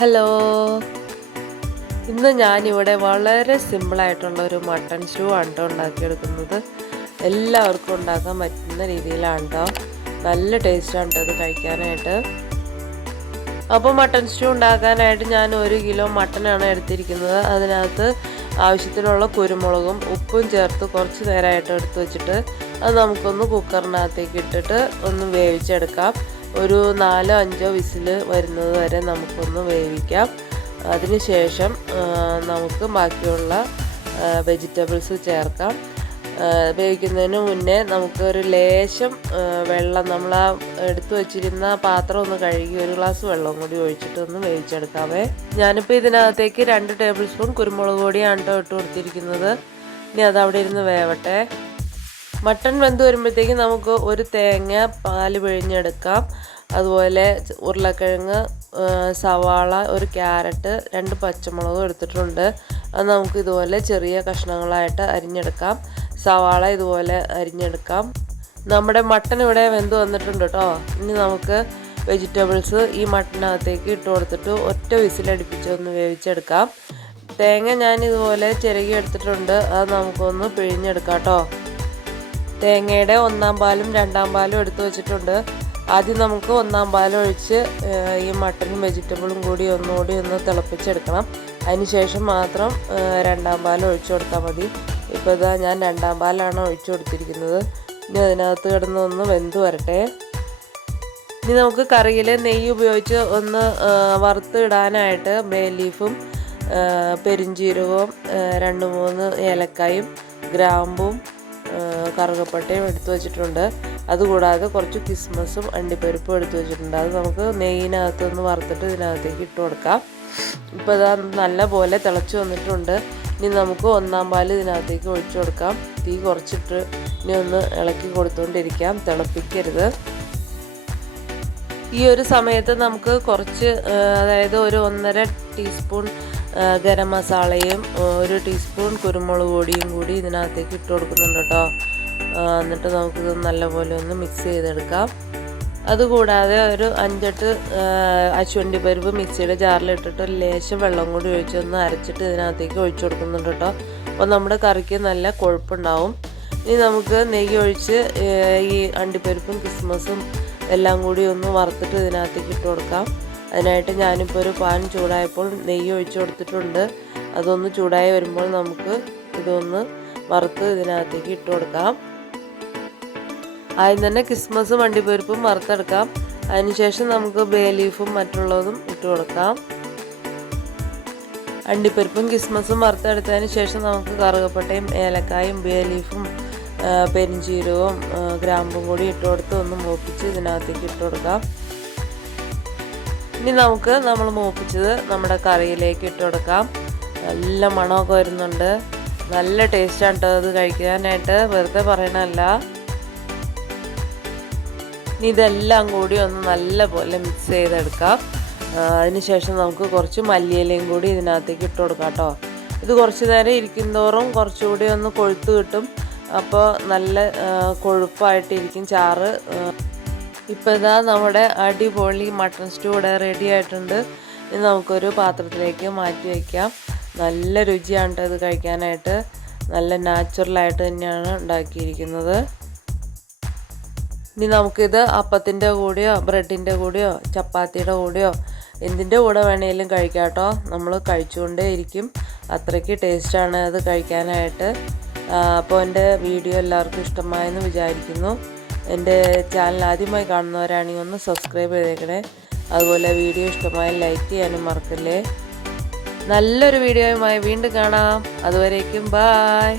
Hello, ഇന്ന് ഞാനിവിടെ വളരെ സിമ്പിളായിട്ടുള്ള ഒരു മട്ടൺ സ്റ്റൂ ആണ് കേട്ടോ ഉണ്ടാക്കിയെടുക്കുന്നത്. എല്ലാവർക്കും ഉണ്ടാക്കാൻ പറ്റുന്ന രീതിയിലാണ് കേട്ടോ. നല്ല ടേസ്റ്റാണ് കേട്ടോ ഇത് കഴിക്കാനായിട്ട്. അപ്പോൾ മട്ടൺ സ്റ്റൂ ഉണ്ടാക്കാനായിട്ട് ഞാൻ 1 കിലോ മട്ടനാണ് എടുത്തിരിക്കുന്നത്. അതിനകത്ത് ആവശ്യത്തിനുള്ള കുരുമുളകും ഉപ്പും ചേർത്ത് കുറച്ച് നേരമായിട്ട് എടുത്ത് വെച്ചിട്ട് അത് നമുക്കൊന്ന് കുക്കറിനകത്തേക്ക് ഇട്ടിട്ട് ഒന്ന് വേവിച്ചെടുക്കാം. ഒരു 4-5 വിസിൽ വരുന്നത് വരെ നമുക്കൊന്ന് വേവിക്കാം. അതിനുശേഷം നമുക്ക് ബാക്കിയുള്ള വെജിറ്റബിൾസ് ചേർക്കാം. വേവിക്കുന്നതിന് മുന്നേ നമുക്കൊരു ലേശം വെള്ളം, നമ്മൾ ആ എടുത്തു വച്ചിരുന്ന പാത്രം ഒന്ന് കഴുകി 1 ഗ്ലാസ് വെള്ളം കൂടി ഒഴിച്ചിട്ട് ഒന്ന് വേവിച്ചെടുക്കാവേ. ഞാനിപ്പോൾ ഇതിനകത്തേക്ക് 2 ടേബിൾ സ്പൂൺ കുരുമുളക് പൊടിയാണ് കേട്ടോ ഇട്ട് കൊടുത്തിരിക്കുന്നത്. ഇനി അത് അവിടെ ഇരുന്ന് വേവട്ടെ. മട്ടൺ വെന്ത് വരുമ്പോഴത്തേക്കും നമുക്ക് ഒരു തേങ്ങ പാല് പിഴിഞ്ഞെടുക്കാം. അതുപോലെ ഉരുളക്കിഴങ്ങ്, സവാള, ഒരു ക്യാരറ്റ്, 2 പച്ചമുളകും എടുത്തിട്ടുണ്ട്. അത് നമുക്ക് ഇതുപോലെ ചെറിയ കഷ്ണങ്ങളായിട്ട് അരിഞ്ഞെടുക്കാം. സവാള ഇതുപോലെ അരിഞ്ഞെടുക്കാം. നമ്മുടെ മട്ടൺ ഇവിടെ വെന്ത് വന്നിട്ടുണ്ട് കേട്ടോ. ഇനി നമുക്ക് വെജിറ്റബിൾസ് ഈ മട്ടനകത്തേക്ക് ഇട്ട് കൊടുത്തിട്ട് ഒറ്റ വിസിലടിപ്പിച്ച് ഒന്ന് വേവിച്ചെടുക്കാം. തേങ്ങ ഞാൻ ഇതുപോലെ ചിരകി എടുത്തിട്ടുണ്ട്. അത് നമുക്കൊന്ന് പിഴിഞ്ഞെടുക്കാം കേട്ടോ. തേങ്ങയുടെ 1-ാം പാലും 2-ാം പാലും എടുത്തു വെച്ചിട്ടുണ്ട്. ആദ്യം നമുക്ക് 1-ാം പാൽ ഒഴിച്ച് ഈ മട്ടനും വെജിറ്റബിളും കൂടി ഒന്നുകൂടി ഒന്ന് തിളപ്പിച്ചെടുക്കണം. അതിന് ശേഷം മാത്രം 2-ാം പാൽ ഒഴിച്ചു കൊടുത്താൽ മതി. ഇപ്പോൾ ഇതാ ഞാൻ 2-ാം പാലാണ് ഒഴിച്ചു കൊടുത്തിരിക്കുന്നത്. ഇനി അതിനകത്ത് കിടന്ന് ഒന്ന് വെന്ത് വരട്ടെ. ഇനി നമുക്ക് കറിയിൽ നെയ്യ് ഉപയോഗിച്ച് ഒന്ന് വറുത്ത് ഇടാനായിട്ട് ബേ ലീഫും പെരുംജീരകവും 2-3 ഏലക്കായും ഗ്രാമ്പും കറുകപ്പട്ടയും എടുത്തു വെച്ചിട്ടുണ്ട്. അതുകൂടാതെ കുറച്ച് കിസ്മസും അണ്ടിപ്പരിപ്പും എടുത്തു വെച്ചിട്ടുണ്ട്. അത് നമുക്ക് നെയ്യിനകത്തൊന്ന് വറുത്തിട്ട് ഇതിനകത്തേക്ക് ഇട്ട് കൊടുക്കാം. ഇപ്പോൾ ഇതാ നല്ല പോലെ തിളച്ച് വന്നിട്ടുണ്ട്. ഇനി നമുക്ക് 1-ാം പാൽ ഇതിനകത്തേക്ക് ഒഴിച്ചു കൊടുക്കാം. തീ കുറച്ചിട്ട് ഇനി ഒന്ന് ഇളക്കി കൊടുത്തുകൊണ്ടിരിക്കാം, തിളപ്പിക്കരുത്. ഈ ഒരു സമയത്ത് നമുക്ക് കുറച്ച്, അതായത് ഒരു 1.5 ടീസ്പൂൺ ഗരം മസാലയും 1 ടീസ്പൂൺ കുരുമുളക് പൊടിയും കൂടി ഇതിനകത്തേക്ക് ഇട്ട് കൊടുക്കുന്നുണ്ട് കേട്ടോ. എന്നിട്ട് നമുക്കിത് നല്ലപോലെ ഒന്ന് മിക്സ് ചെയ്തെടുക്കാം. അതുകൂടാതെ ഒരു 5-8 അശ്വണ്ടി പരിപ്പ് മിക്സിയുടെ ജാറിലിട്ടിട്ട് ലേശം വെള്ളം കൂടി ഒഴിച്ചൊന്ന് അരച്ചിട്ട് ഇതിനകത്തേക്ക് ഒഴിച്ചു കൊടുക്കുന്നുണ്ട് കേട്ടോ. അപ്പോൾ നമ്മുടെ കറിക്ക് നല്ല കൊഴുപ്പുണ്ടാവും. ഇനി നമുക്ക് നെയ്യ് ഒഴിച്ച് ഈ അണ്ടിപ്പരിപ്പും കിസ്മസും എല്ലാം കൂടി ഒന്ന് വറുത്തിട്ട് ഇതിനകത്തേക്ക് ഇട്ട് കൊടുക്കാം. അതിനായിട്ട് ഞാനിപ്പോൾ ഒരു പാൻ ചൂടായപ്പോൾ നെയ്യ് ഒഴിച്ചു കൊടുത്തിട്ടുണ്ട്. അതൊന്ന് ചൂടായി വരുമ്പോൾ നമുക്ക് ഇതൊന്ന് വറുത്ത് ഇതിനകത്തേക്ക് ഇട്ട് കൊടുക്കാം. ആദ്യം തന്നെ കിസ്മസും അണ്ടിപ്പരിപ്പും വറുത്തെടുക്കാം. അതിനുശേഷം നമുക്ക് ബേ ലീഫും മറ്റുള്ളതും ഇട്ട് കൊടുക്കാം. അണ്ടിപ്പരിപ്പും കിസ്മസും വറുത്തെടുത്തതിന് ശേഷം നമുക്ക് കറുകപ്പട്ടയും ഏലക്കായും ബേ ലീഫും പെരുംജീരകവും ഗ്രാമ്പും കൂടി ഇട്ട് കൊടുത്ത് ഒന്ന് മൂപ്പിച്ച് ഇതിനകത്തേക്ക് ഇട്ട് കൊടുക്കാം. ഇനി നമുക്ക് നമ്മൾ മൂപ്പിച്ചത് നമ്മുടെ കറിയിലേക്ക് ഇട്ട് കൊടുക്കാം. നല്ല മണമൊക്കെ വരുന്നുണ്ട്. നല്ല ടേസ്റ്റാണ് കേട്ടോ ഇത് കഴിക്കാനായിട്ട്, വെറുതെ പറയണല്ല. ഇനി ഇതെല്ലാം കൂടി ഒന്ന് നല്ല പോലെ മിക്സ് ചെയ്തെടുക്കാം. അതിനുശേഷം നമുക്ക് കുറച്ച് മല്ലിയിലയും കൂടി ഇതിനകത്തേക്ക് ഇട്ട് കൊടുക്കാം കേട്ടോ. ഇത് കുറച്ച് നേരം ഇരിക്കുന്തോറും കുറച്ചുകൂടി ഒന്ന് കൊഴുത്ത് കിട്ടും. അപ്പോൾ നല്ല കൊഴുപ്പായിട്ടിരിക്കും ചാറ്. ഇപ്പോൾ ഇതാ നമ്മുടെ അടിപൊളി മട്ടൺ സ്റ്റൂ ഇവിടെ റെഡി ആയിട്ടുണ്ട്. ഇനി നമുക്കൊരു പാത്രത്തിലേക്ക് മാറ്റി വയ്ക്കാം. നല്ല രുചിയാണ് കേട്ടോ ഇത് കഴിക്കാനായിട്ട്. നല്ല നാച്ചുറലായിട്ട് തന്നെയാണ് ഉണ്ടാക്കിയിരിക്കുന്നത്. ഇനി നമുക്കിത് അപ്പത്തിൻ്റെ കൂടെയോ ബ്രെഡിൻ്റെ കൂടെയോ ചപ്പാത്തിയുടെ കൂടെയോ എന്തിൻ്റെ കൂടെ വേണമെങ്കിലും കഴിക്കാം കേട്ടോ. നമ്മൾ കഴിച്ചുകൊണ്ടേ ഇരിക്കും, അത്രയ്ക്ക് ടേസ്റ്റാണ് അത് കഴിക്കാനായിട്ട്. അപ്പോൾ എൻ്റെ വീഡിയോ എല്ലാവർക്കും ഇഷ്ടമായെന്ന് വിചാരിക്കുന്നു. എൻ്റെ ചാനൽ ആദ്യമായി കാണുന്നവരാണെങ്കിൽ ഒന്ന് സബ്സ്ക്രൈബ് ചെയ്തേക്കണേ. അതുപോലെ വീഡിയോ ഇഷ്ടമായി ലൈക്ക് ചെയ്യാനും മറക്കല്ലേ. നല്ലൊരു വീഡിയോയുമായി വീണ്ടും കാണാം. അതുവരേക്കും ബായ്.